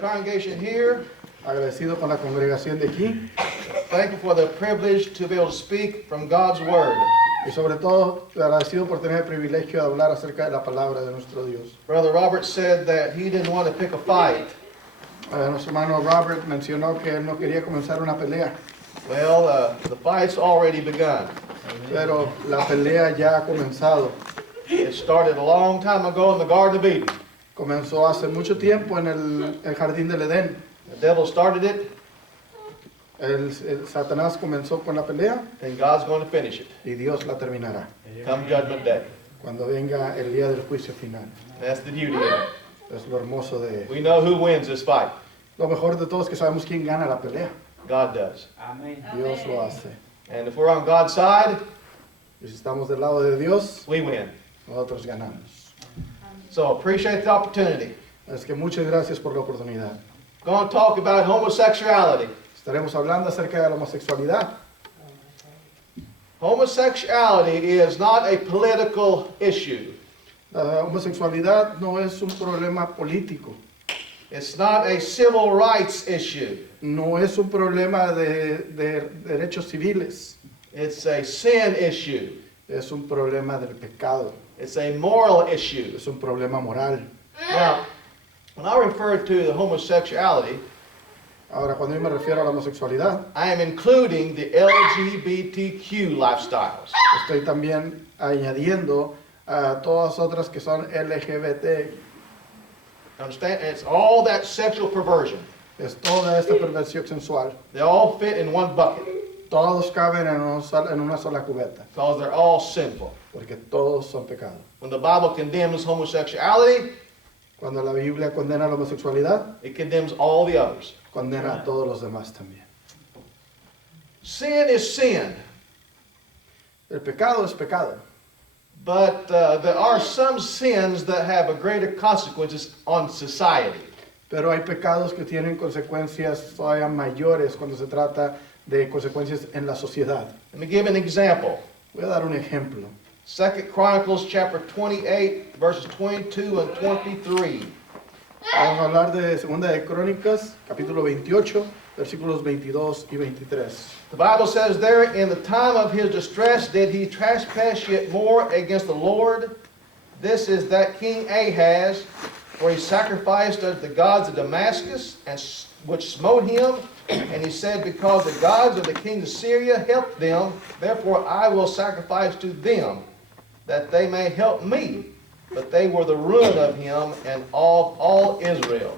congregation here. Agradecido con la congregación de aquí Thankful for the privilege to be able to speak from God's Word. y sobre todo agradecido por tener el privilegio de hablar acerca de la palabra de nuestro Dios. Brother Robert said that he didn't want to pick a fight. Nuestro hermano Robert mencionó que él no quería comenzar una pelea, Well, the fight's already begun. pero la pelea ya ha comenzado. It started a long time ago in the Garden of Eden. Comenzó hace mucho tiempo en el jardín del Edén. The devil started it, El Satanás comenzó con la pelea and God's going to finish it. y Dios la terminará Come Judgment Day. cuando venga el día del juicio final. That's the beauty of it. Es lo hermoso de We know who wins this fight. lo mejor de todo es que sabemos quién gana la pelea. God does. Dios lo hace. And if we're on God's side, Y si estamos del lado de Dios, we win. nosotros ganamos. So appreciate the opportunity. Es que muchas gracias por la oportunidad. Going to talk about homosexuality. Estaremos hablando acerca de la homosexualidad. Homosexuality is not a political issue. La homosexualidad no es un problema político, It's not a civil rights issue. no es un problema de derechos civiles, It's a sin issue. es un problema del pecado, It's a moral issue. es un problema moral. Now, when I refer to the homosexuality, Ahora, cuando yo me refiero a la homosexualidad, I am including the LGBTQ lifestyles. estoy también añadiendo a todas otras que son LGBT. Understand? It's all that sexual perversion. Es toda esta perversión sensual. They all fit in one bucket Todos caben en una sola cubeta, because they're all sinful. porque todos son pecados. When the Bible condemns homosexuality, Cuando la Biblia condena la homosexualidad, it condemns all the others. condena a todos los demás también. Sin is sin, El pecado es pecado, but there are some sins that have a greater consequences on society. pero hay pecados que tienen consecuencias todavía mayores cuando se trata de consecuencias en la sociedad. Let me give an example. Voy a dar un ejemplo. 2 Chronicles chapter 28, verses 22 and 23. Vamos a hablar de Segunda de Crónicas, capítulo 28, versículos 22 y 23. The Bible says there, in the time of his distress did he trespass yet more against the Lord. This is that King Ahaz, for he sacrificed unto the gods of Damascus, which smote him. And he said, because the gods of the king of Syria helped them, therefore I will sacrifice to them, that they may help me. But they were the ruin of him and of all Israel.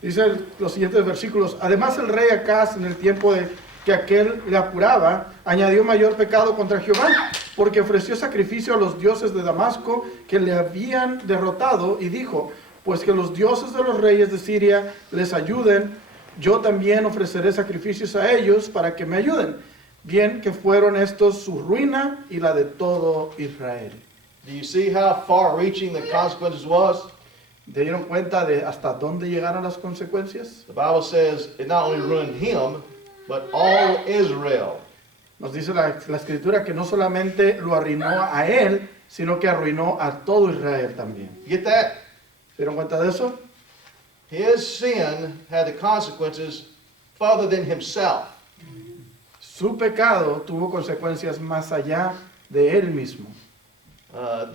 Dice los siguientes versículos. Además el rey Acaz, en el tiempo de que aquel le apuraba, añadió mayor pecado contra Jehová, porque ofreció sacrificio a los dioses de Damasco que le habían derrotado, y dijo, pues que los dioses de los reyes de Siria les ayuden, yo también ofreceré sacrificios a ellos para que me ayuden. Bien que fueron estos su ruina y la de todo Israel. Do you see how far-reaching the consequences was? ¿Te dieron cuenta de hasta dónde llegaron las consecuencias? The Bible says it not only ruined him, but all Israel. Nos dice la escritura que no solamente lo arruinó a él, sino que arruinó a todo Israel también. You get that? ¿Se dieron cuenta de eso? His sin had the consequences further than himself. Su pecado tuvo consecuencias más allá de él mismo.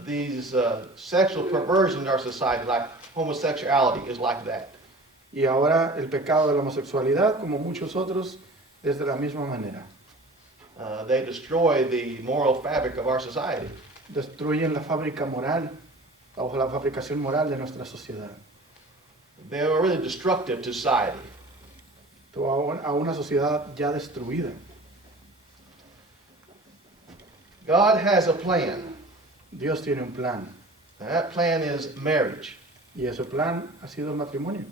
These sexual perversion in our society, like homosexuality, is like that. Y ahora el pecado de la homosexualidad, como muchos otros, es de la misma manera. They destroy the moral fabric of our society. Destruyen la fábrica moral, o la fabricación moral de nuestra sociedad. They are really destructive to society. A una sociedad ya destruida. God has a plan. Dios tiene un plan. And that plan is marriage. Y ese plan ha sido el matrimonio.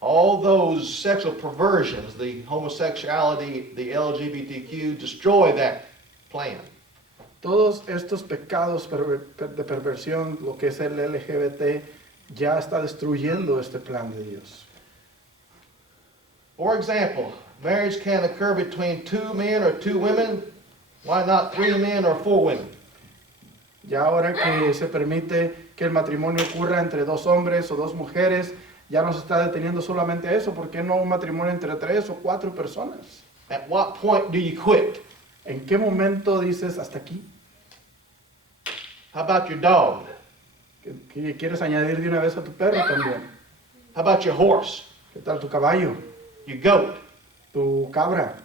All those sexual perversions, the homosexuality, the LGBTQ, destroy that plan. Todos estos pecados de perversión, lo que es el LGBT, ya está destruyendo este plan de Dios. For example, marriage can occur between two men or two women. Why not three men or four women? Ya ahora que se permite que el matrimonio ocurra entre dos hombres o dos mujeres, ya no se está deteniendo solamente a eso. ¿Por qué no un matrimonio entre 3 o 4 personas? At what point do you quit? ¿En qué momento dices hasta aquí? How about your dog? ¿Que quieres añadir de una vez a tu perro también? How about your horse? ¿Qué tal tu caballo? Your goat? ¿Tu cabra?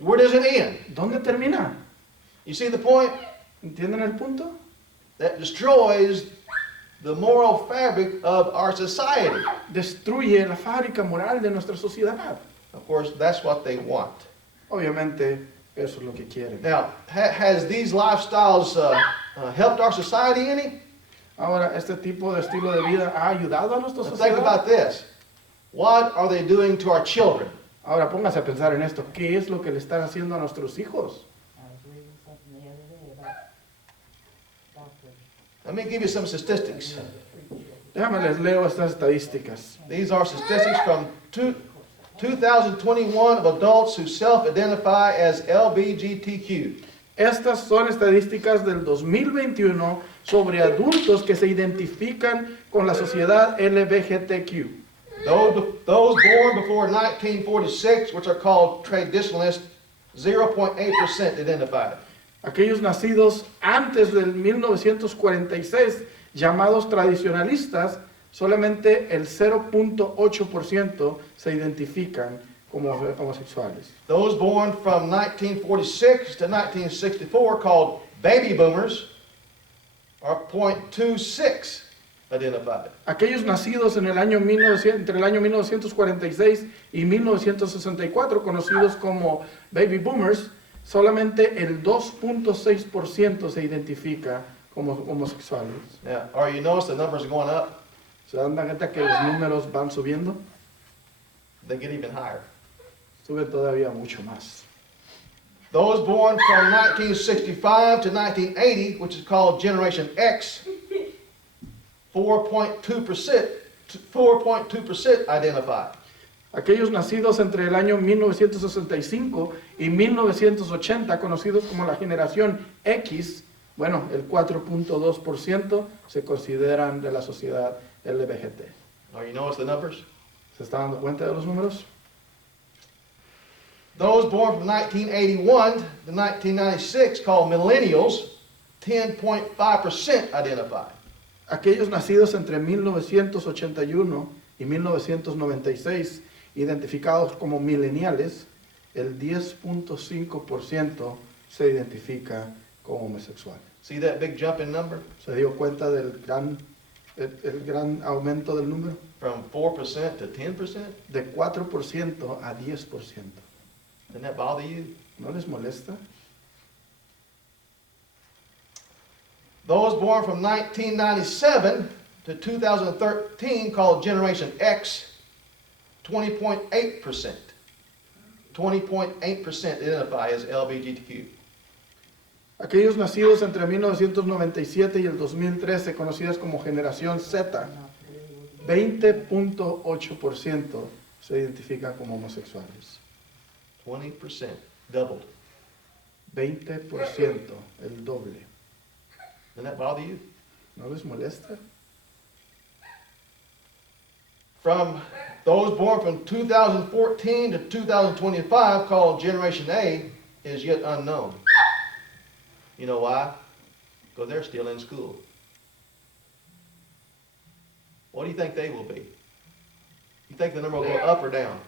Where does it end? ¿Dónde termina? You see the point? ¿Entienden el punto? That destroys the moral fabric of our society. Destruye la fábrica moral de nuestra sociedad. Of course, that's what they want. Obviamente, eso es lo que quieren. Now, has these lifestyles helped our society any? Ahora, ¿este tipo de estilo de vida ha ayudado a nuestra Now, think sociedad? about this. What are they doing to our children? Ahora, póngase a pensar en esto. ¿Qué es lo que le están haciendo a nuestros hijos? I was reading something the other day about doctors, Let me give you some statistics. Déjame les leo estas estadísticas. These are statistics from 2021 of adults who self-identify as LGBTQ. Estas son estadísticas del 2021 sobre adultos que se identifican con la sociedad LGBTQ. Those born before 1946, which are called traditionalists, 0.8% identified. Aquellos nacidos antes del 1946, llamados tradicionalistas, solamente el 0.8% se identifican como homosexuales. Those born from 1946 to 1964, called baby boomers, are 0.26 identified. Aquellos nacidos en el año 1900, entre el año 1946 y 1964, conocidos como baby boomers, solamente el 2.6% se identifica como homosexuales. Now, are you notice the numbers are going up? ¿Se dan cuenta que los números van subiendo? They get even higher. Suben todavía mucho más. Those born from 1965 to 1980, which is called Generation X, 4.2% identified. Aquellos nacidos entre el año 1965 y 1980, conocidos como la generación X, bueno, el 4.2% se consideran de la sociedad LGBT. Are you notice the numbers? ¿Se están dando cuenta de los números? Those born from 1981 to 1996, called millennials, 10.5% identified. Aquellos nacidos entre 1981 y 1996, identificados como millennials, el 10.5% se identifica como homosexual. See that big jump in number? ¿Se dio cuenta del el gran aumento del número? From 4% to 10%? De 4% a 10%. Doesn't that bother you? ¿No les molesta? Those born from 1997 to 2013, called Generation X, 20.8%. 20.8% identify as LGBTQ. Aquellos nacidos entre 1997 y el 2013, conocidas como Generación Z, 20.8% se identifican como homosexuales. 20%, doubled. 20%, el doble. Doesn't that bother you? ¿No les molesta? From those born from 2014 to 2025, called Generation A, is yet unknown. You know why? Because they're still in school. What do you think they will be? You think the number will go up or down?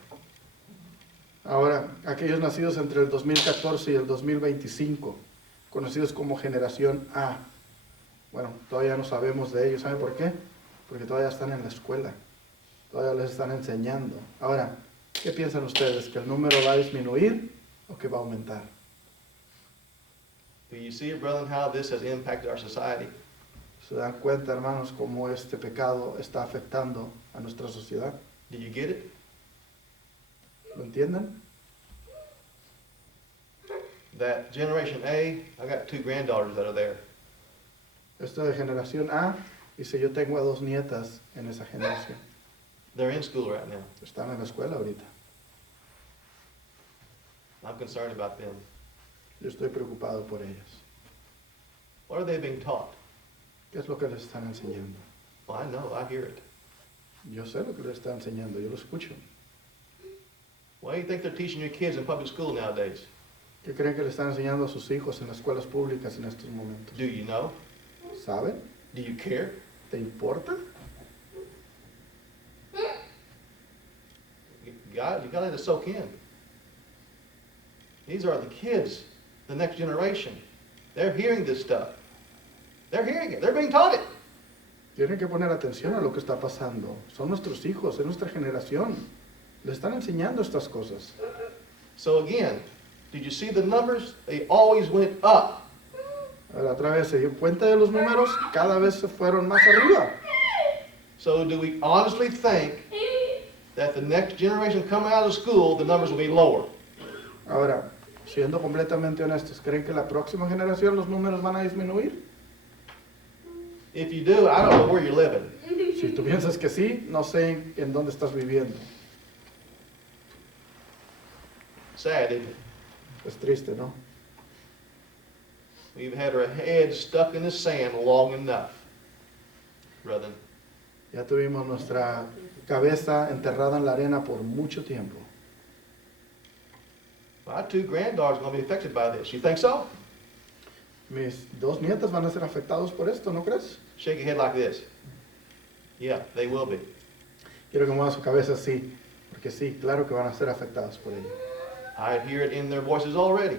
Ahora, aquellos nacidos entre el 2014 y el 2025, conocidos como Generación A, bueno, todavía no sabemos de ellos. ¿Saben por qué? Porque todavía están en la escuela, todavía les están enseñando. Ahora, ¿qué piensan ustedes? ¿Que el número va a disminuir o que va a aumentar? Do you see, brethren, how this has impacted our society? ¿Se dan cuenta, hermanos, cómo este pecado está afectando a nuestra sociedad? Do you get it? ¿Lo entienden? That Generation A, I got 2 granddaughters that are there. Esto de Generación A, dice, yo tengo a 2 nietas en esa generación. They're in school right now. Están en la escuela ahorita. I'm concerned about them. Yo estoy preocupado por ellas. What are they being taught? ¿Qué es lo que les están enseñando? Well, I know, I hear it. Yo sé lo que le está enseñando, yo lo escucho. What do you think they're teaching your kids in public school nowadays? ¿Qué creen que le están enseñando a sus hijos en las escuelas públicas en estos momentos? Do you know? ¿Saben? Do you care? ¿Te importa? You gotta let it soak in. These are the kids, the next generation. They're hearing this stuff. They're hearing it. They're being taught it. Tienen que poner atención a lo que está pasando. Son nuestros hijos, es nuestra generación. Le están enseñando estas cosas. So again, did you see the numbers? They always went up. Ahora, otra vez, se dio cuenta de los números, cada vez se fueron más arriba. So do we honestly think that the next generation coming out of school, the numbers will be lower? Ahora, siendo completamente honestos, ¿creen que la próxima generación los números van a disminuir? If you do, I don't know where you're living. Si tú piensas que sí, no sé en dónde estás viviendo. Sad, isn't it? Es triste, ¿no? We've had our heads stuck in the sand long enough, brother. Ya tuvimos nuestra cabeza enterrada en la arena por mucho tiempo. My two granddaughters are going to be affected by this. You think so? Mis dos nietas van a ser afectados por esto, ¿no crees? Shake your head like this. Yeah, they will be. Quiero que mueva su cabeza así, porque sí, claro que van a ser afectados por ello. I hear it in their voices already,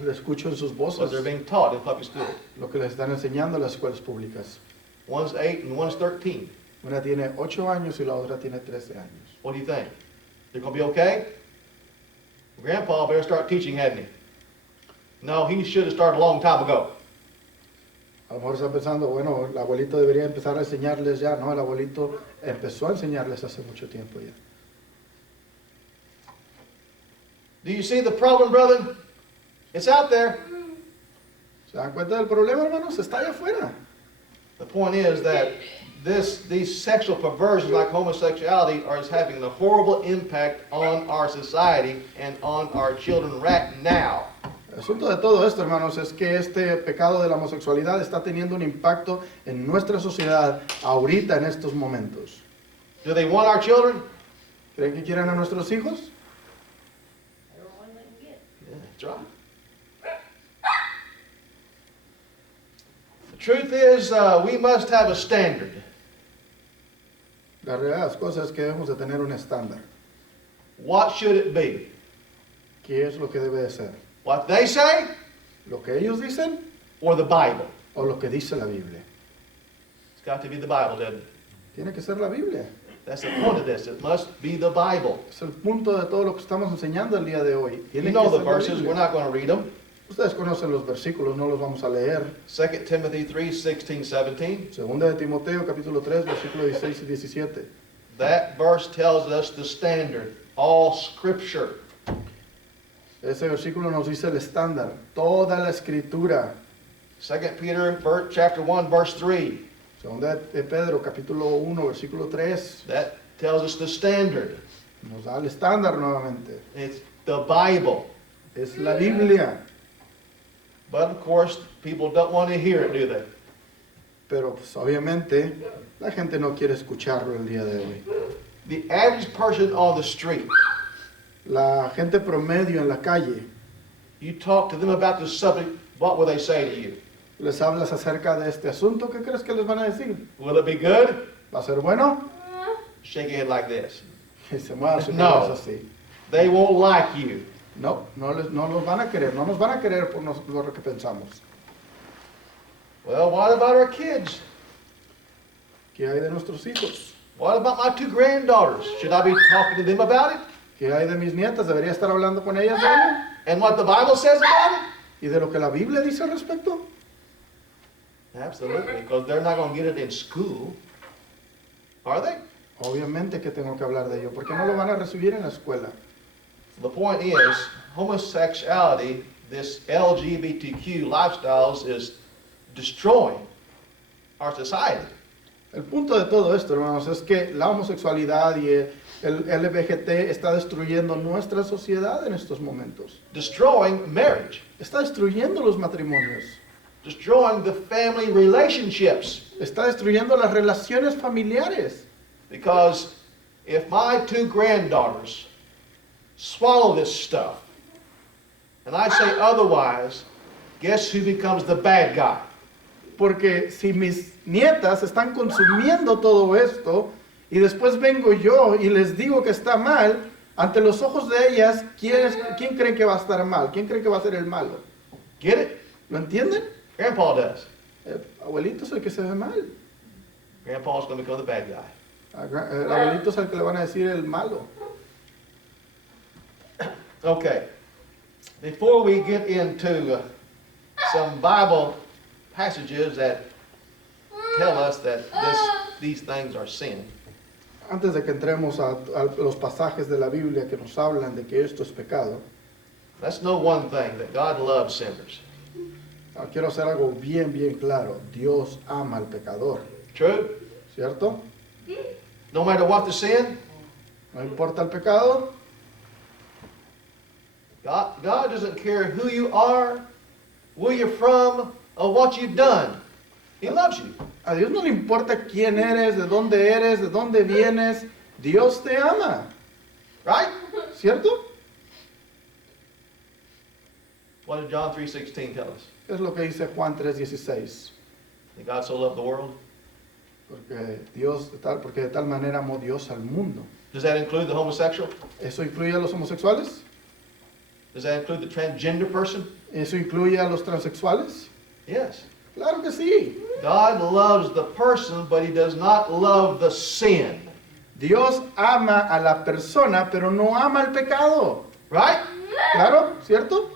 Lo escucho en sus what they're voces, being taught in public school. lo que les están enseñando en las escuelas públicas. One's 8 and one's 13. Una tiene 8 años y la otra tiene 13 años. What do you think? They're going to be okay? Grandpa better start teaching, hadn't he? No, he should have started a long time ago. A lo mejor están pensando, bueno, el abuelito debería empezar a enseñarles ya, ¿no? El abuelito empezó a enseñarles hace mucho tiempo ya. Do you see the problem, brother? It's out there. ¿Se dan cuenta del problema, hermanos? Está allá afuera. The point is that these sexual perversions like homosexuality are having a horrible impact on our society and on our children right now. El asunto de todo esto, hermanos, es que este pecado de la homosexualidad está teniendo un impacto en nuestra sociedad ahorita, en estos momentos. Do they want our children? ¿Creen que quieren a nuestros hijos? Everyone they can get. Yeah, that's right. The truth is, we must have a standard. La realidad de las cosas es que debemos de tener un estándar. What should it be? ¿Qué es lo que debe de ser? What they say ¿Lo que ellos dicen or the Bible? o lo que dice la Biblia? It's got to be the Bible, doesn't it? Tiene que ser la Biblia. That's the point of this. It must be the Bible. Es el punto de todo lo que estamos enseñando el día de hoy. You Tiene know que the ser la verses. Biblia. We're not going to read them. Ustedes conocen los versículos, no los vamos a leer. 2 Timothy 3, 16, 17. Segunda de Timoteo, capítulo 3, versículo 16 y 17. That verse tells us the standard. All Scripture. Ese versículo nos dice el estándar, toda la escritura. 2 Peter chapter 1, verse 3. Segunda de Pedro, capítulo 1, versículo 3, That tells us the standard. nos da el estándar nuevamente. It's the Bible. Es la Biblia. But of course, people don't want to hear it, do they? Pero pues obviamente la gente no quiere escucharlo el día de hoy. The average person on the street, La gente promedio en la calle, you talk to them about this subject, what will they say to you? les hablas acerca de este asunto, ¿qué crees que les van a decir? Will it be good? ¿Va a ser bueno? Shake your head like this. Y se mueva su No. cabeza así. They won't like you. No, no los van a querer, no nos van a querer por lo que pensamos. Well, what about our kids? ¿Qué hay de nuestros hijos? What about my two granddaughters? Should I be talking to them about it? ¿Qué hay de mis nietas? ¿Debería estar hablando con ellas de ello? And what the Bible says about it? ¿Y de lo que la Biblia dice al respecto? Absolutely, because they're not going to get it in school. Are they? Obviamente que tengo que hablar de ello, porque no lo van a recibir en la escuela. The point is, homosexuality, this LGBTQ lifestyles is destroying our society. El punto de todo esto, hermanos, es que la homosexualidad y el LGBTQ está destruyendo nuestra sociedad en estos momentos. Destroying marriage. Está destruyendo los matrimonios. Destroying the family relationships. Está destruyendo las relaciones familiares. Because if my two granddaughters swallow this stuff, and I say otherwise, guess who becomes the bad guy? Porque si mis nietas están consumiendo todo esto y después vengo yo y les digo que está mal, ante los ojos de ellas, ¿quién cree que va a estar mal? ¿Quién cree que va a ser el malo? Get it? ¿Lo entienden? Grandpa does. El abuelito es el que se ve mal. Grandpa's going to become the bad guy. El abuelito es el que le van a decir el malo. Okay. Before we get into some Bible passages that tell us that these things are sin, Antes de que entremos a los pasajes de la Biblia que nos hablan de que esto es pecado, let's know one thing, that God loves sinners. quiero hacer algo bien, bien claro. Dios ama al pecador, True? ¿cierto? No matter what the sin, No importa el pecado, God doesn't care who you are, where you're from, or what you've done. He loves you. a Dios no le importa quién eres, de dónde vienes. Dios te ama, Right? ¿cierto? What did John 3:16 tell us? Es lo que dice Juan 3:16. That God so loved the world. Porque de tal manera amó Dios al mundo. Does that include the homosexual? ¿Eso incluye a los homosexuales? Does that include the transgender person? ¿Eso incluye a los transexuales? Yes. Claro que sí. God loves the person, but he does not love the sin. Dios ama a la persona, pero no ama el pecado. Right? Claro, ¿cierto?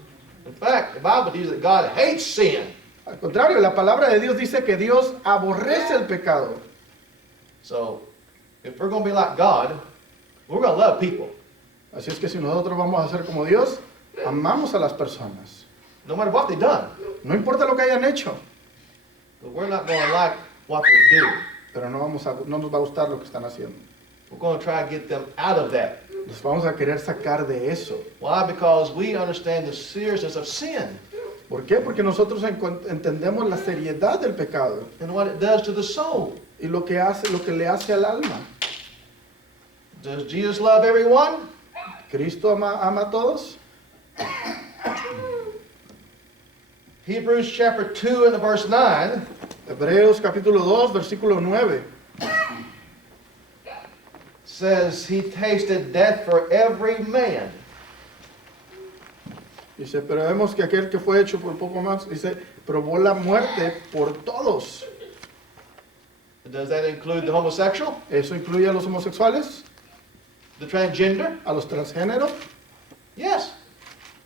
In fact, the Bible teaches that God hates sin. Al contrario, la palabra de Dios dice que Dios aborrece el pecado. So, if we're going to be like God, we're going to love people. Así es que si nosotros vamos a ser como Dios, amamos a las personas. No matter what they've done. No importa lo que hayan hecho, But we're not going to like what they're doing. pero no nos va a gustar lo que están haciendo. We're going to try to get them out of that. Nos vamos a querer sacar de eso. Why? Because we understand the seriousness of sin ¿Por qué? Porque nosotros entendemos la seriedad del pecado and what it does to the soul. y lo que le hace al alma. Does Jesus love everyone? ¿Cristo ama a todos? Hebrews chapter 2 and verse 9 Hebreos capítulo 2, versículo 9. says he tasted death for every man. Dice, pero vemos que aquel que fue hecho por poco más, dice, probó la muerte por todos. Does that include the homosexual, ¿Eso incluye a los homosexuales? the transgender? ¿A los transgéneros? Yes.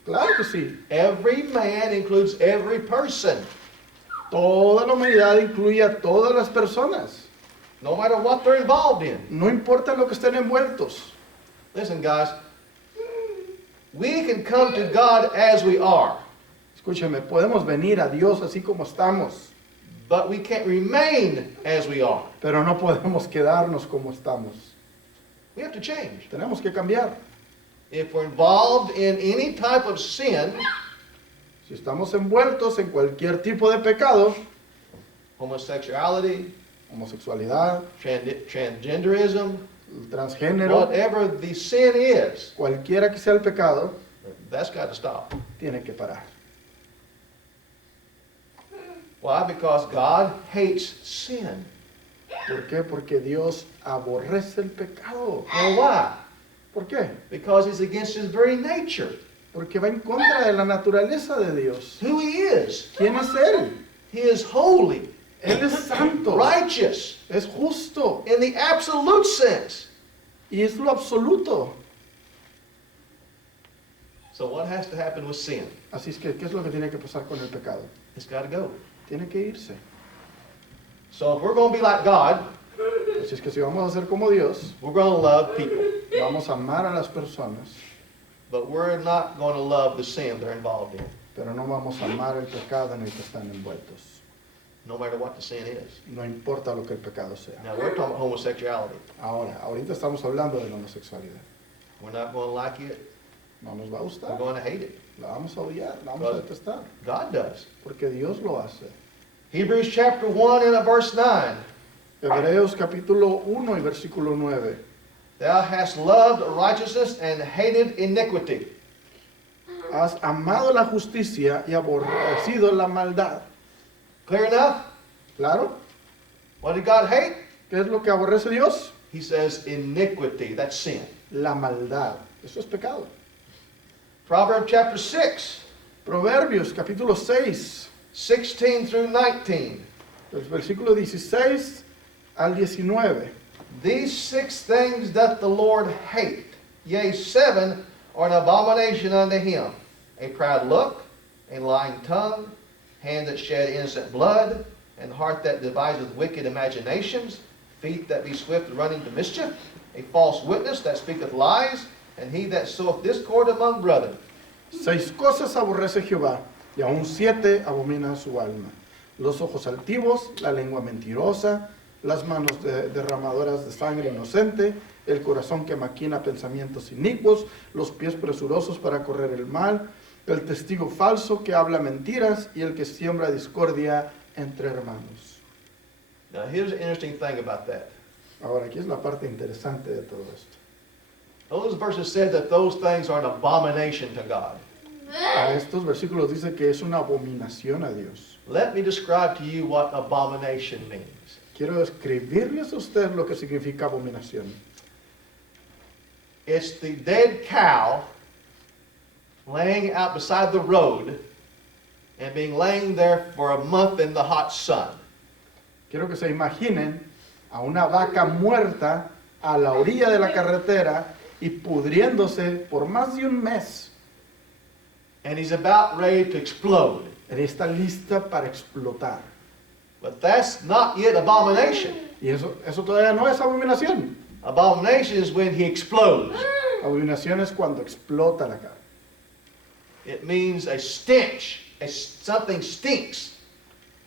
Claro que sí. Every man includes every person. Toda la humanidad incluye a todas las personas. No matter what they're involved in. No importa lo que estén envueltos. Listen, guys. We can come to God as we are, Escúcheme, podemos venir a Dios así como estamos, but we can't remain as we are. pero no podemos quedarnos como estamos. We have to change. Tenemos que cambiar. If we're involved in any type of sin, Si estamos envueltos en cualquier tipo de pecado, homosexuality, homosexualidad, transgenderism, transgénero, whatever the sin is, cualquiera que sea el pecado, that's got to stop. tiene que parar. Why? Because God hates sin. ¿Por qué? Porque Dios aborrece el pecado. Well, why? ¿Por qué? Because it's against his very nature. Porque va en contra de la naturaleza de Dios. Who he is. ¿Quién es Él? He is holy, Él es santo, righteous, es justo in the absolute sense. y es lo absoluto. So what has to happen with sin? Así es que, ¿qué es lo que tiene que pasar con el pecado? It's got to go. Tiene que irse. So if we're going to be like God, Así es que si vamos a ser como Dios, we're going to love people. vamos a amar a las personas, But we're not going to love the sin they're involved in, pero no vamos a amar el pecado en el que están envueltos. no matter what the sin is. No importa lo que el pecado sea. Now, we're talking about homosexuality. Ahorita estamos hablando de la homosexualidad. We're not going to like it. No nos va a We're gustar, going to hate it. la vamos a odiar, la vamos a detestar, God does. porque Dios lo hace. Hebrews chapter 1 and verse 9 Hebreos capítulo 1 y versículo 9. Thou hast loved righteousness and hated iniquity. Has amado la justicia y aborrecido la maldad. Clear enough? ¿Claro? What did God hate? ¿Qué es lo que aborrece Dios? He says iniquity, that's sin. La maldad. Eso es pecado. Proverbs chapter 6, Proverbios capítulo 6, 16 through 19. del versículo 16 al 19. These 6 things doth the Lord hate, yea, 7 are an abomination unto him. A proud look, a lying tongue, hand that shed innocent blood, and heart that deviseth wicked imaginations, feet that be swift running to mischief, a false witness that speaketh lies, and he that soweth discord among brethren. 6 cosas aborrece Jehová, y aún 7 abomina su alma. Los ojos altivos, la lengua mentirosa, las manos derramadoras de sangre inocente, el corazón que maquina pensamientos inicuos, los pies presurosos para correr el mal, el testigo falso que habla mentiras y el que siembra discordia entre hermanos. Now here's an interesting thing about that. Ahora, aquí es la parte interesante de todo esto. Those verses said that those things are an abomination to God. A estos versículos dice que es una abominación a Dios. Let me describe to you what abomination means. Quiero describirles a ustedes lo que significa abominación. It's the dead cow laying out beside the road and being laying there for a month in the hot sun. Quiero que se imaginen a una vaca muerta a la orilla de la carretera y pudriéndose por más de un mes. And he's about ready to explode. Está lista para explotar. But that's not yet abomination. Y eso todavía no es abominación. Abomination is when he explodes. Abominación es cuando explota la cara. It means a stench. Something stinks.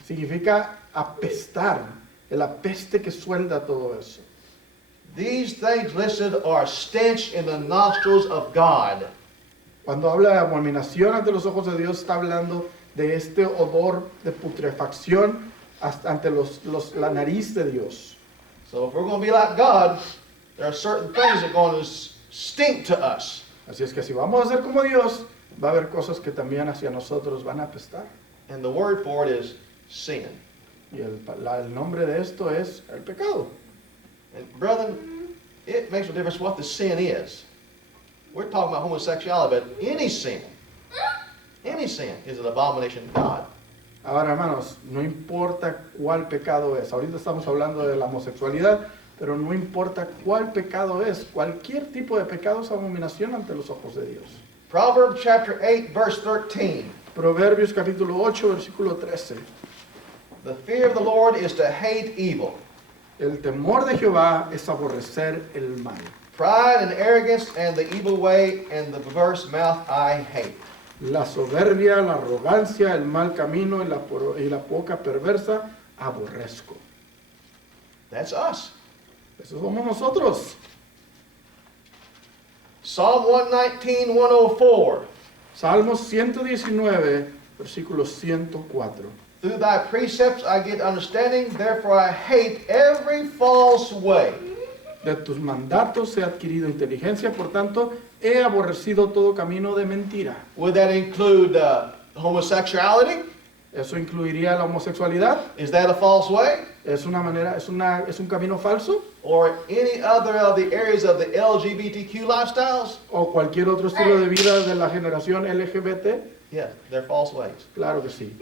Significa apestar, el apeste que suelda todo eso. These things listed are stench in the nostrils of God. Cuando habla de abominación ante los ojos de Dios, está hablando de este odor de putrefacción hasta ante la nariz de Dios. So if we're going to be like God, there are certain things that are going to stink to us. Así es que si vamos a ser como Dios, va a haber cosas que también hacia nosotros van a apestar. And the word for it is sin. Y el nombre de esto es el pecado. And brethren, it makes no difference what the sin is. We're talking about homosexuality, but any sin is an abomination to God. Ahora, hermanos, no importa cuál pecado es. Ahorita estamos hablando de la homosexualidad, pero no importa cuál pecado es. Cualquier tipo de pecado es abominación ante los ojos de Dios. Proverbs chapter 8, verse 13. Proverbios capítulo 8, versículo 13. The fear of the Lord is to hate evil. El temor de Jehová es aborrecer el mal. Pride and arrogance and the evil way and the perverse mouth I hate. La soberbia, la arrogancia, el mal camino y la boca perversa aborrezco. That's us. Eso somos nosotros. Psalm 119, 104. Salmos 119, versículo 104. Through thy precepts I get understanding, therefore I hate every false way. De tus mandatos he adquirido inteligencia, por tanto he aborrecido todo camino de mentira. Would that include homosexuality? ¿Eso incluiría la homosexualidad? Is that a false way? ¿Es un camino falso? Or any other of the areas of the LGBTQ lifestyles? ¿O cualquier otro estilo de vida de la generación LGBT? Yes, they're false ways. Claro que sí.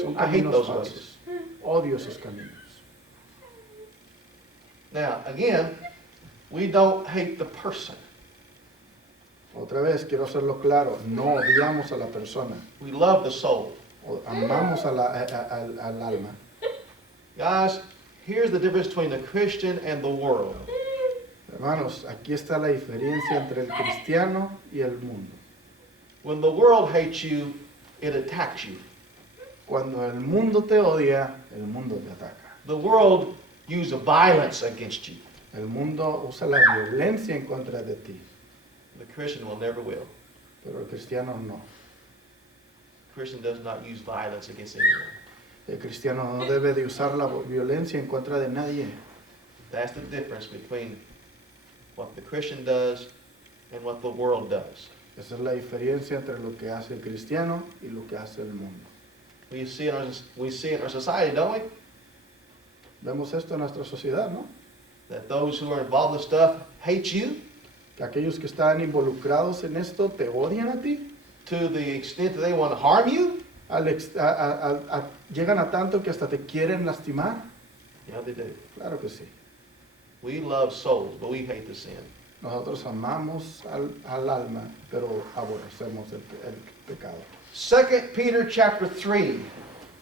Son I hate caminos those falsos. Odio esos caminos. Now, again, we don't hate the person. Otra vez, quiero hacerlo claro, no odiamos a la persona, We love the soul. amamos al alma. Guys, here's the difference between the Christian and the world. Hermanos, aquí está la diferencia entre el cristiano y el mundo. When the world hates you, it attacks you. Cuando el mundo te odia, el mundo te ataca. The world uses violence against you. El mundo usa la violencia en contra de ti, The Christian will never will. pero el cristiano no. The Christian does not use violence against anyone. El cristiano no debe de usar la violencia en contra de nadie. That's the difference between what the Christian does and what the world does. Esa es la diferencia entre lo que hace el cristiano y lo que hace el mundo. We see it in our society, don't we? Vemos esto en nuestra sociedad, ¿no? That those who are involved in stuff hate you Que aquellos que están involucrados en esto te odian a ti, to the extent that they want to harm you. llegan a tanto que hasta te quieren lastimar. Yeah, they do. Claro que sí. We love souls, but we hate the sin. Nosotros amamos al alma, pero aborrecemos el pecado. 2 Peter chapter 3,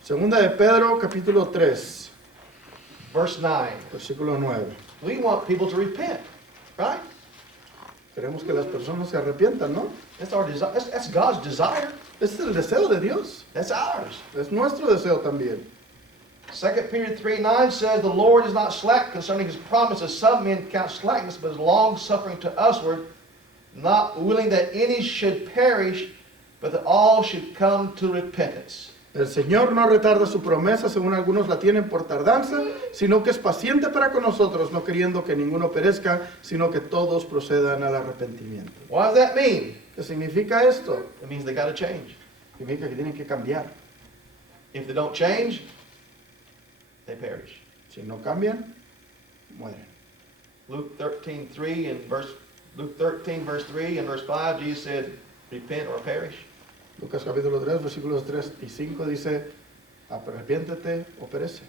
Segunda de Pedro, capítulo 3, verse 9. versículo 9. We want people to repent, right? Queremos que las personas se arrepientan, ¿no? That's our desire. That's God's desire. Ese es el deseo de Dios. That's ours. Es nuestro deseo también. 2 Peter 3:9 says, "The Lord is not slack concerning his promise, as some men count slackness, but is long-suffering to usward, not willing that any should perish, but that all should come to repentance." El Señor no retarda su promesa, según algunos la tienen por tardanza, sino que es paciente para con nosotros, no queriendo que ninguno perezca, sino que todos procedan al arrepentimiento. What does that mean? ¿Qué significa esto? It means they got to change. Significa que tienen que cambiar. If they don't change, they perish. Si no cambian, mueren. Luke 13 verse 3 and verse 5, Jesus said, "Repent or perish." Lucas capítulo 3, versículos 3 y 5 dice, arrepiéntete o perece.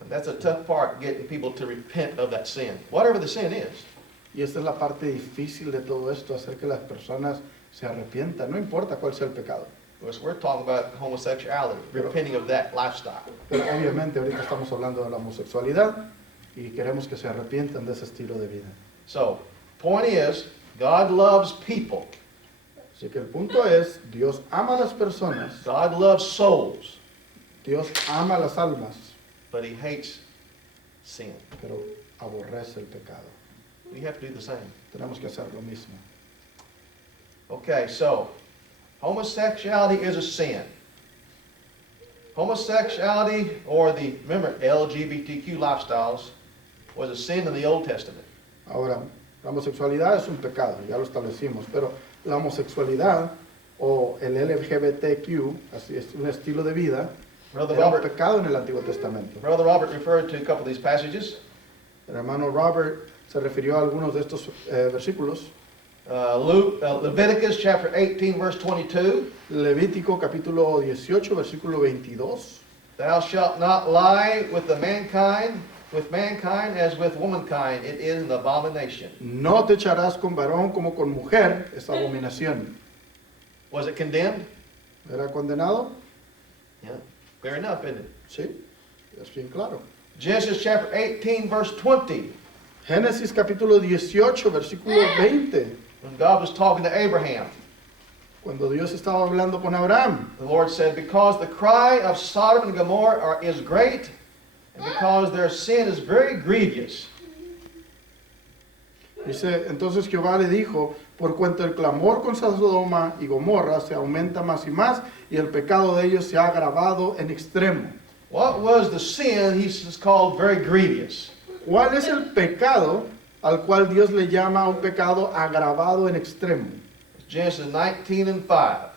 And that's a tough part, getting people to repent of that sin, whatever the sin is. Y esta es la parte difícil de todo esto, hacer que las personas se arrepientan, no importa cuál sea el pecado. Because we're talking about homosexuality, repenting of that lifestyle. Pero obviamente ahorita estamos hablando de la homosexualidad y queremos que se arrepientan de ese estilo de vida. So, point is, God loves people. Así que el punto es, Dios ama a las personas, God loves souls, Dios ama a las almas, but he hates sin. pero aborrece el pecado. We have to do the same. Tenemos que hacer lo mismo. Okay, so, homosexuality is a sin. Homosexuality, or remember, LGBTQ lifestyles, was a sin in the Old Testament. Ahora, la homosexualidad es un pecado, ya lo establecimos, pero la homosexualidad o el LGBTQ, así es un estilo de vida, Brother era un Robert, pecado en el Antiguo Testamento. Brother Robert referred to a couple of these passages. El hermano Robert se refirió a algunos de estos versículos. Leviticus chapter 18, verse 22. Levítico capítulo 18, versículo 22. Thou shalt not lie with mankind as with womankind. It is an abomination. No te echarás con varón como con mujer, es abominación. Was it condemned? ¿Era condenado? Yeah. Fair enough, isn't it? Sí, es bien claro. Genesis chapter 18, verse 20. Génesis capítulo 18, versículo 20. When God was talking to Abraham, Cuando Dios estaba hablando con Abraham, the Lord said, "Because the cry of Sodom and Gomorrah is great, and because their sin is very grievous." dice, entonces Jehová le dijo, por cuanto el clamor con Sodoma y Gomorra se aumenta más y más, y el pecado de ellos se ha agravado en extremo. What was the sin he says called very grievous? ¿Cuál es el pecado al cual Dios le llama un pecado agravado en extremo? Genesis 19 and 5.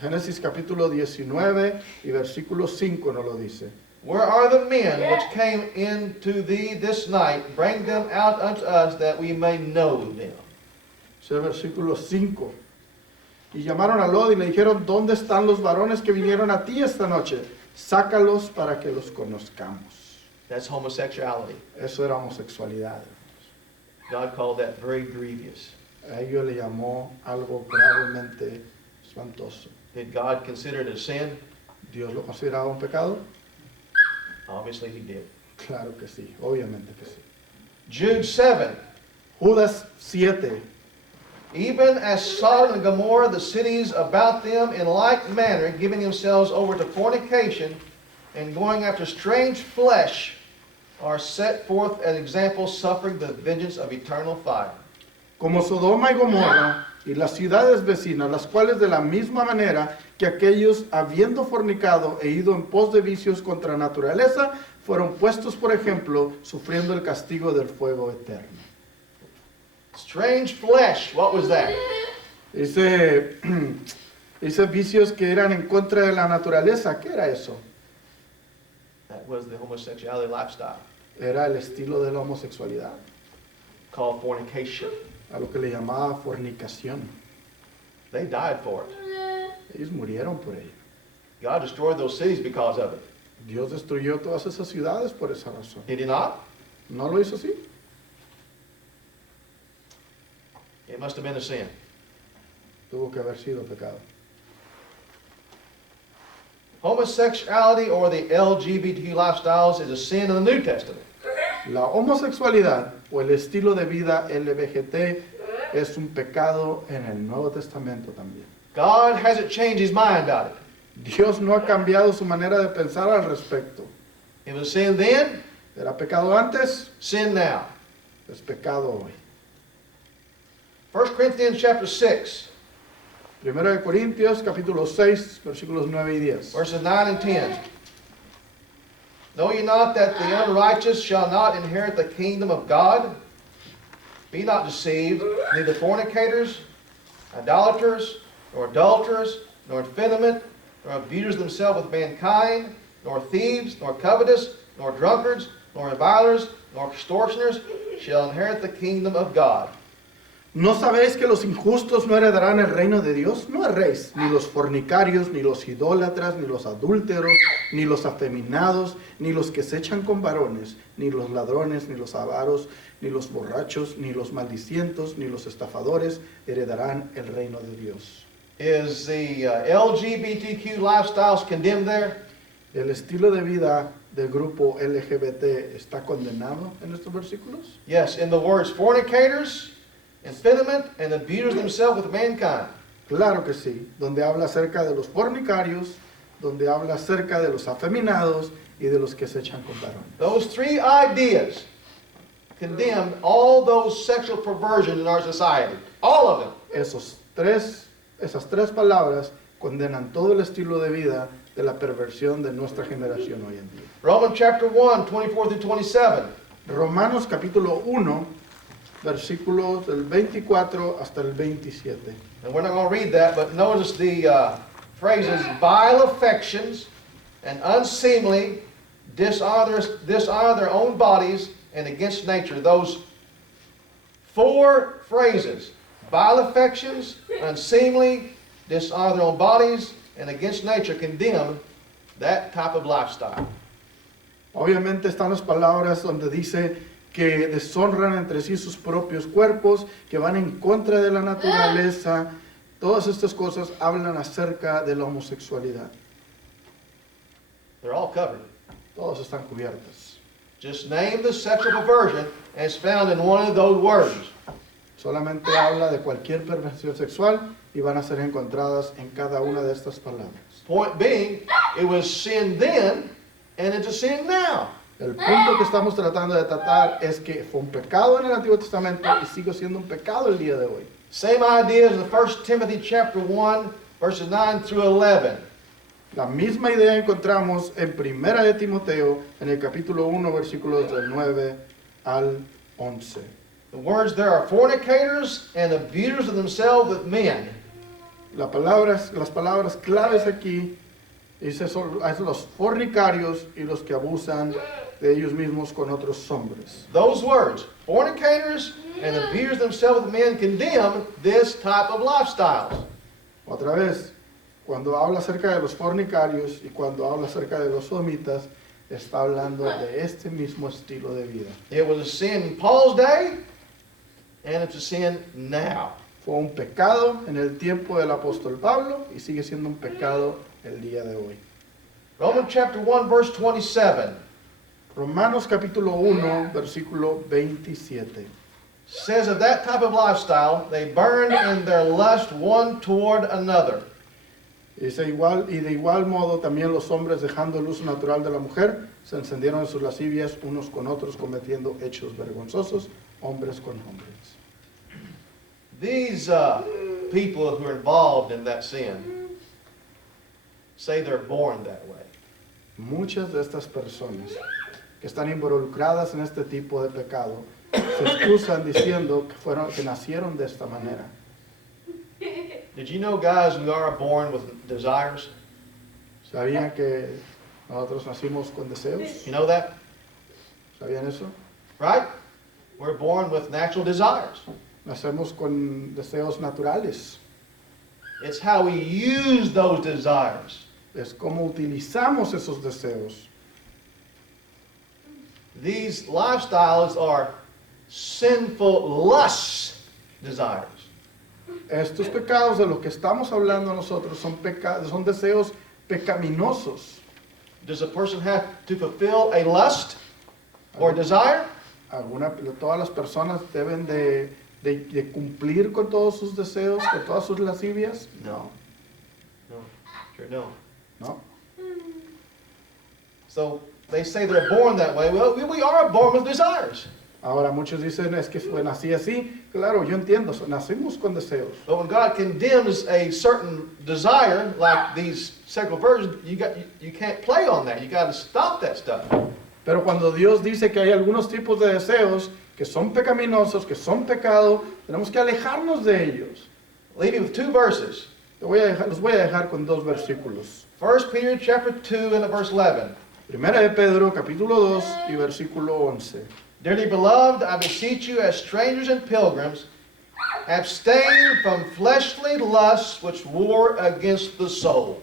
Génesis capítulo 19 y versículo 5 nos lo dice. Where are the men which came into thee this night? Bring them out unto us, that we may know them. Ese versículo 5. Y llamaron a Lot y le dijeron, ¿dónde están los varones que vinieron a ti esta noche? Sácalos para que los conozcamos. That's homosexuality. Eso era homosexualidad. God called that very grievous. A ello le llamó algo gravemente espantoso. Did God consider it a sin? ¿Dios lo consideraba un pecado? Obviously he did. Claro que sí, obviamente que sí. Jude 7. Judas 7. Even as Sodom and Gomorrah, the cities about them, in like manner, giving themselves over to fornication and going after strange flesh, are set forth as examples, suffering the vengeance of eternal fire. Como Sodoma y Gomorra y las ciudades vecinas, las cuales de la misma manera que aquellos, habiendo fornicado e ido en pos de vicios contra naturaleza, fueron puestos por ejemplo, sufriendo el castigo del fuego eterno. Strange flesh, what was that? Dice vicios que eran en contra de la naturaleza, ¿qué era eso? That was the homosexuality lifestyle, Era el estilo de la homosexualidad, called fornication. a lo que le llamaba fornicación. They died for it. Ellos murieron por ello. God destroyed those cities because of it. Dios destruyó todas esas ciudades por esa razón. Did he not? ¿No lo hizo así? It must have been a sin. Tuvo que haber sido pecado. Homosexuality or the LGBT lifestyles is a sin in the New Testament. La homosexualidad o el estilo de vida LGBT es un pecado en el Nuevo Testamento también. God hasn't changed his mind about it. Dios no ha cambiado su manera de pensar al respecto. It was sin then, Era pecado antes, sin now. es pecado hoy. 1 Corinthians chapter 6, 1 de Corintios capítulo 6, versículos 9 y 10. verses 9 and 10. Know ye not that the unrighteous shall not inherit the kingdom of God? Be not deceived, neither fornicators, idolaters, nor adulterers, nor effeminate, nor abusers themselves with mankind, nor thieves, nor covetous, nor drunkards, nor revilers, nor extortioners shall inherit the kingdom of God. ¿No sabéis que los injustos no heredarán el reino de Dios? No erréis, ni los fornicarios, ni los idólatras, ni los adúlteros, ni los afeminados, ni los que se echan con varones, ni los ladrones, ni los avaros, ni los borrachos, ni los maldicientos, ni los estafadores heredarán el reino de Dios. Is the LGBTQ lifestyles condemned there? ¿El estilo de vida del grupo LGBT está condenado en estos versículos? Yes, in the words fornicators, effeminate, and abusers themselves with mankind. Claro que sí, donde habla acerca de los fornicarios, donde habla acerca de los afeminados y de los que se echan con varones. Those three ideas condemn all those sexual perversions in our society. All of them. Esas tres palabras condenan todo el estilo de vida de la perversión de nuestra generación hoy en día. Romans chapter 1, 24 through 27. Romanos capítulo 1, versículos del 24 hasta el 27. And we're not going to read that, but notice the phrases vile affections and unseemly, dishonor their own bodies and against nature. Those four phrases, vile affections, unseemly, dishonor their own bodies, and against nature, condemn that type of lifestyle. Obviamente están las palabras donde dice que deshonran entre sí sus propios cuerpos, que van en contra de la naturaleza. Todas estas cosas hablan acerca de la homosexualidad. They're all covered. Todas están cubiertas. Just name the sexual perversion, and it's found in one of those words. Solamente habla de cualquier perversión sexual y van a ser encontradas en cada una de estas palabras. Point being, it was sin then, and it's a sin now. El punto que estamos tratando de tratar es que fue un pecado en el Antiguo Testamento y sigue siendo un pecado el día de hoy. Same ideas in the 1 Timothy chapter 1, verses 9 through 11. La misma idea encontramos en 1 de Timoteo, en el capítulo 1, versículos del 9 al 11. The words there are fornicators and abusers of themselves with men. Las palabras claves aquí dice son los fornicarios y los que abusan de ellos mismos con otros hombres. Those words, fornicators and abusers themselves with men, condemn this type of lifestyles. Otra vez, cuando habla acerca de los fornicarios y cuando habla acerca de los sodomitas, está hablando de este mismo estilo de vida. It was a sin in Paul's day, and it's a sin now. Fue un pecado en el tiempo del apóstol Pablo y sigue siendo un pecado el día de hoy. Romans chapter 1, verse 27 Romanos capítulo 1, versículo 27. says of that type of lifestyle, they burned in their lust one toward another. Dice y de igual modo también los hombres, dejando el uso natural de la mujer, se encendieron en sus lascivias unos con otros, cometiendo hechos vergonzosos, hombres con hombres. These people who are involved in that sin say they're born that way. Muchas de estas personas que están involucradas en este tipo de pecado se excusan diciendo que nacieron de esta manera. Did you know, guys, we are born with desires? ¿Sabían que nosotros nacimos con deseos? You know that? ¿Sabían eso? Right? We're born with natural desires. Nacemos con deseos naturales. It's how we use those desires. Es como utilizamos esos deseos. These lifestyles are sinful lust desires. Estos pecados de los que estamos hablando nosotros son deseos pecaminosos. Does a person have to fulfill a lust or desire? Todas las personas deben de cumplir con todos sus deseos, con todas sus lascivias. No. No. Sure no. No. So they say they're born that way. Well, we are born with desires. Ahora muchos dicen es que nací así. Claro, yo entiendo, nacimos con deseos. But when God condemns a certain desire, like these sexual perversions, you can't play on that. You got to stop that stuff. Pero cuando Dios dice que hay algunos tipos de deseos que son pecaminosos, que son pecado, tenemos que alejarnos de ellos. Leave you with two verses. Los voy a dejar con dos versículos. 1 Peter chapter 2 and verse 11. Primera de Pedro, capítulo 2 y versículo 11. Dearly beloved, I beseech you as strangers and pilgrims, abstain from fleshly lusts which war against the soul.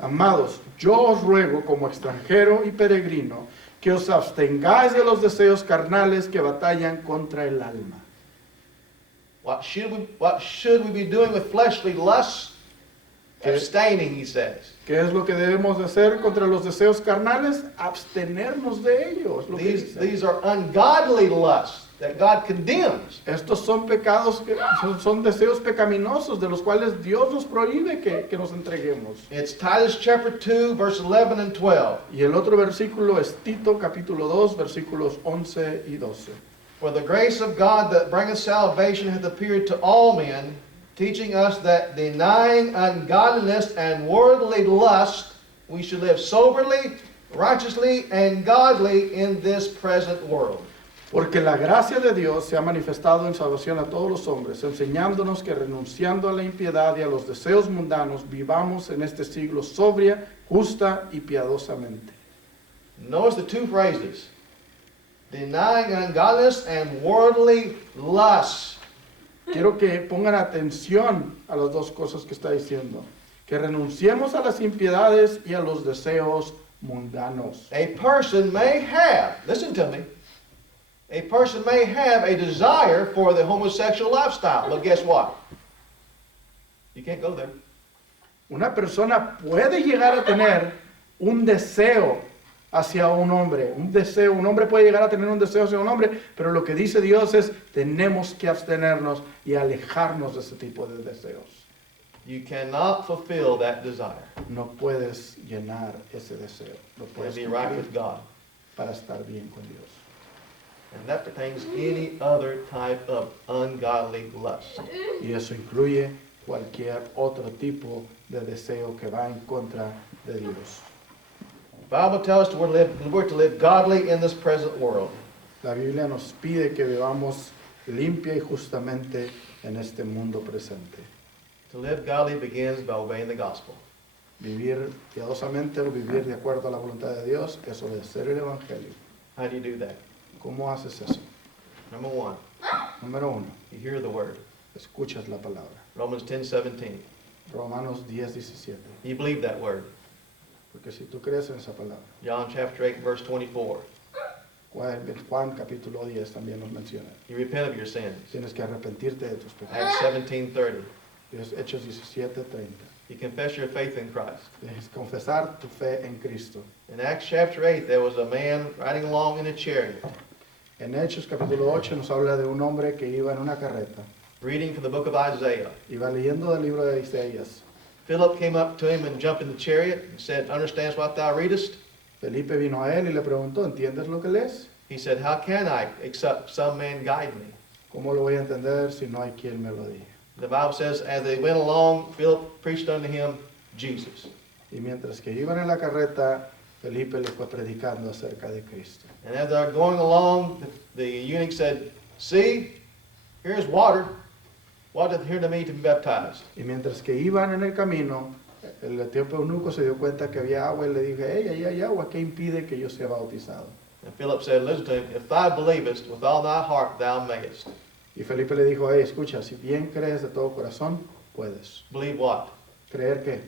Amados, yo os ruego como extranjero y peregrino que os abstengáis de los deseos carnales que batallan contra el alma. What should we be doing with fleshly lusts? Abstaining, he says. ¿Qué es lo que debemos de hacer contra los deseos carnales? Abstenernos de ellos. Lo que dice. These are ungodly lusts that God condemns. Estos son pecados, son deseos pecaminosos de los cuales Dios nos prohíbe que nos entreguemos. It's Titus chapter 2, verse 11 and 12. Y el otro versículo es Tito capítulo 2, versículos 11 y 12. For the grace of God that bringeth salvation hath appeared to all men, teaching us that denying ungodliness and worldly lust, we should live soberly, righteously, and godly in this present world. Porque la gracia de Dios se ha manifestado en salvación a todos los hombres, enseñándonos que renunciando a la impiedad y a los deseos mundanos, vivamos en este siglo sobria, justa y piadosamente. Notice the two phrases. Denying ungodliness and worldly lust. Quiero que pongan atención a las dos cosas que está diciendo. Que renunciemos a las impiedades y a los deseos mundanos. A person may have, listen to me, a person may have a desire for the homosexual lifestyle, but guess what? You can't go there. Una persona puede llegar a tener un deseo hacia un hombre, un hombre puede llegar a tener un deseo hacia un hombre, pero lo que dice Dios es, tenemos que abstenernos y alejarnos de ese tipo de deseos. You cannot fulfill that desire No puedes llenar ese deseo, no and puedes be right cumplir with God. para estar bien con Dios. And that pertains to any other type of ungodly lust. Y eso incluye cualquier otro tipo de deseo que va en contra de Dios. The Bible tells us we're to live godly in this present world. La Biblia nos pide que vivamos limpia y justamente en este mundo presente. To live godly begins by obeying the gospel. Vivir piadosamente o vivir de acuerdo a la voluntad de Dios es obedecer el Evangelio. How do you do that? ¿Cómo haces eso? Number one, Número 1, you hear the word. escuchas la palabra. Romans 10:17. Romanos 10:17. You believe that word. Porque si tú crees en esa palabra, John chapter 8, verse 24. Juan capítulo 10 también nos menciona. You repent of your sins. Tienes que arrepentirte de tus pecados. Acts 17:30. Hechos 17:30. You confess your faith in Christ. Tienes que confesar tu fe en Cristo. In Acts chapter 8, there was a man riding along in a chariot, En Hechos capítulo 8 nos habla de un hombre que iba en una carreta. reading from the book of Isaiah. Iba leyendo del libro de Isaías. Philip came up to him and jumped in the chariot and said, "Understands what thou readest?" Felipe vino a él y le preguntó, ¿entiendes lo que lees? He said, "How can I, except some man guide me?" ¿Cómo lo voy a entender si no hay quien me lo diga? The Bible says, as they went along, Philip preached unto him Jesus. Y mientras que iban en la carreta, Felipe le fue predicando acerca de Cristo. And as they're going along, the eunuch said, "See, here's water. What doth here to me to be baptized?" Y mientras que iban en el camino, el etíope eunuco se dio cuenta que había agua y le dije, hey, ahí hay agua, ¿qué impide que yo sea bautizado? And Philip said, "Listen to him. If thou believest with all thy heart, thou mayest." Y Felipe le dijo, hey, escucha, si bien crees de todo corazón, puedes. Believe what? ¿Creer qué?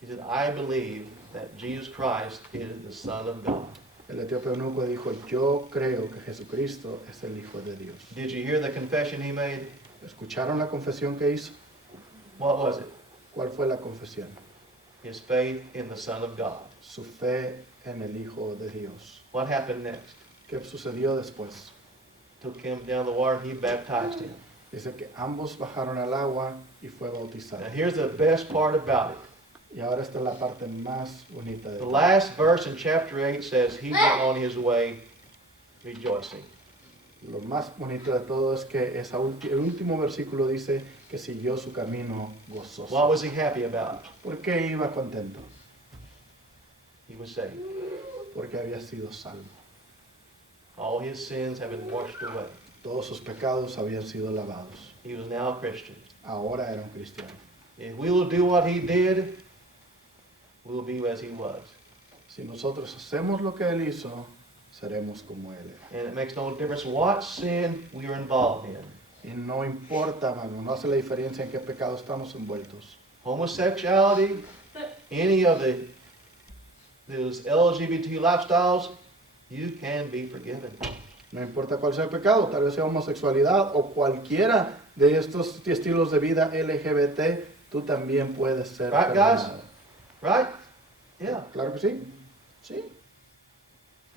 He said, "I believe that Jesus Christ is the Son of God." El etíope eunuco dijo, yo creo que Jesucristo es el Hijo de Dios. Did you hear the confession he made? ¿Escucharon la confesión que hizo? What was it? ¿Cuál fue la confesión? His faith in the Son of God. Su fe en el Hijo de Dios. What happened next? ¿Qué sucedió después? Took him down the water and he baptized him. Dice que ambos bajaron al agua y fue bautizado. Now here's the best part about it. Y ahora esta es la parte más bonita de The todo. last verse in chapter 8 says he went on his way rejoicing. Lo más bonito de todo es que el último versículo dice que siguió su camino What gozoso. was he happy about? ¿Por qué iba contento? He was saved. Porque había sido salvo. All his sins have been washed away. Todos sus pecados habían sido lavados. He was now a Christian. Ahora era un cristiano. If we will do what he did, we will be as he was. Si nosotros hacemos lo que él hizo, seremos como él era. And it makes no difference what sin we are involved in. Y no importa, mano, no hace la diferencia en qué pecado estamos envueltos. Homosexuality, any of those LGBT lifestyles, you can be forgiven. No importa cuál sea el pecado, tal vez sea homosexualidad o cualquiera de estos estilos de vida LGBT, tú también puedes ser Right, guys? perdonado. Right? Yeah. Claro que sí. Sí.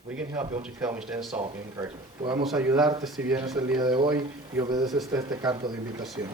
We can help you. Won't you come and stand and song and encouragement? Podemos ayudarte si vienes el día de hoy y obedeces este canto de invitación.